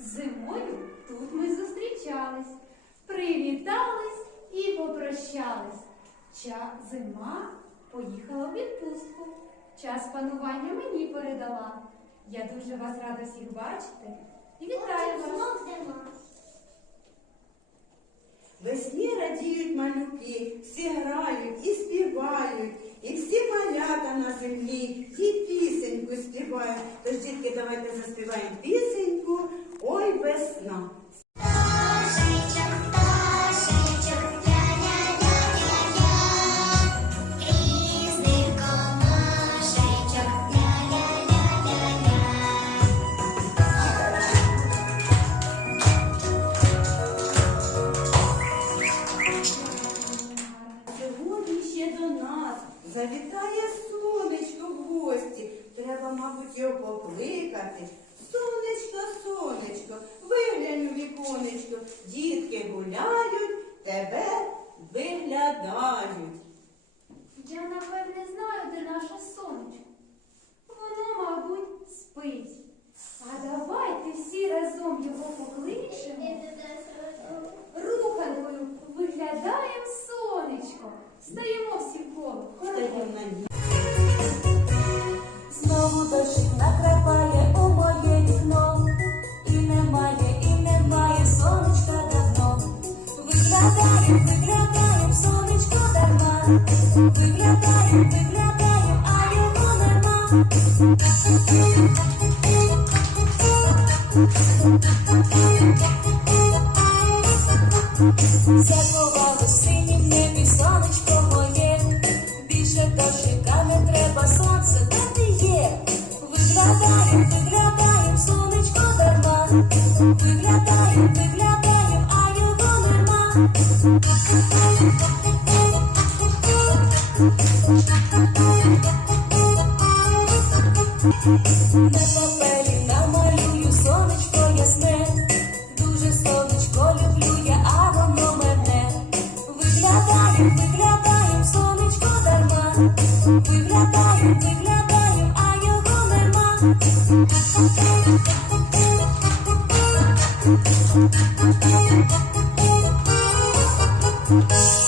Зимою тут ми зустрічались, привітались і попрощались. Ча зима поїхала в відпустку. Час панування мені передала. Я дуже вас рада всіх бачити і вітаю вас. Весні радіють малюки, всі грають і співають, і всі малята на землі ті пісеньку співають. Тож, дітки, давайте заспіваємо пісеньку Ой весна. Виглядають. Я напевне знаю, де наше сонечко. Воно, мабуть, спить. А давайте всі разом його покличемо. Руханкою виглядаємо сонечко. Стаємо всі коло. Знову дощик накрапає у моє вікно, і немає, і немає сонечка давно. Виглядаєм, виглядаєм, сонечко дарма. Виглядаєм, виглядаєм, а його нема. Заховали в синім небі сонечко моє. Більше дощика не треба, сонце де ти є. Виглядаєм, На папері намалюю сонечко ясне. Дуже сонечко люблю я, а воно мене. Виглядаєм, виглядаєм, сонечко дарма. Виглядаєм, виглядаєм, а його нема. Покличемо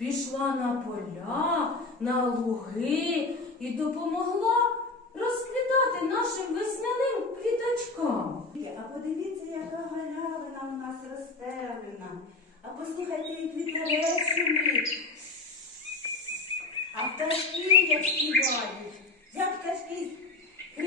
пішла на поля, на луги і допомогла розквітати нашим весняним квіточкам. А подивіться, яка галявина у нас розстелена. А послухайте, як вітерець. А пташки як співають. Як пташки з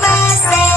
myself.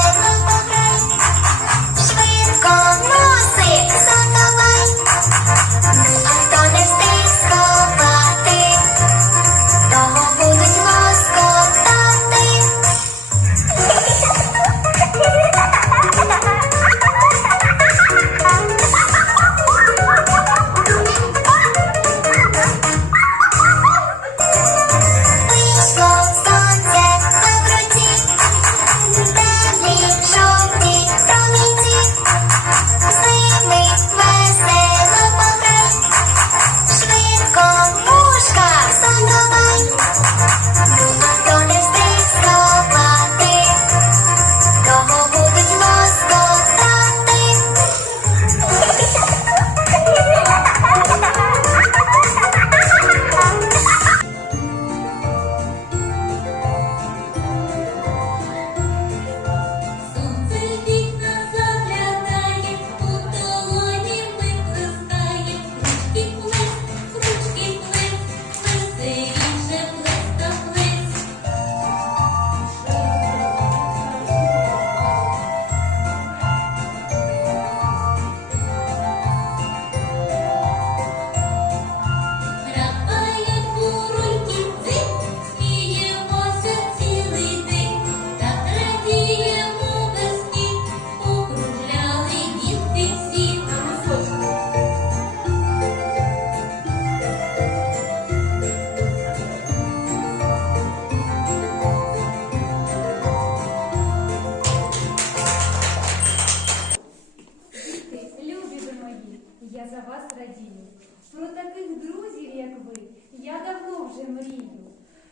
вас радію. Про таких друзів, як ви, я давно вже мрію.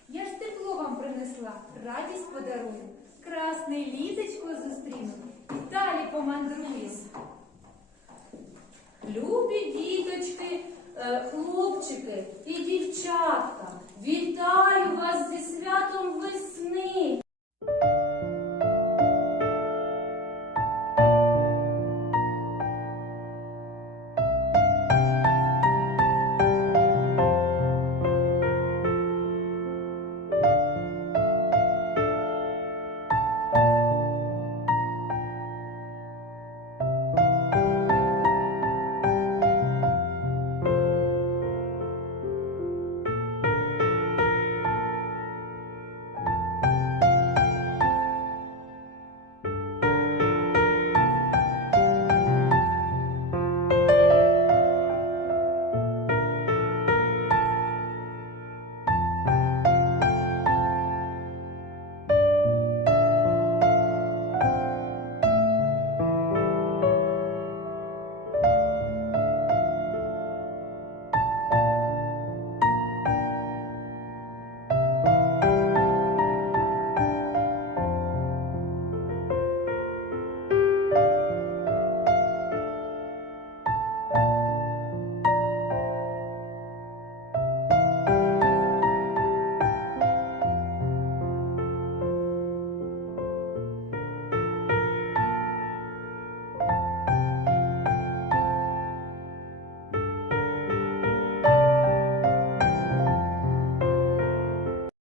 Я ж тепло вам принесла, радість подарую, красне літочко зустріну і далі помандрую. Любі діточки, е, хлопчики і дівчатка, вітаю вас зі святом весни.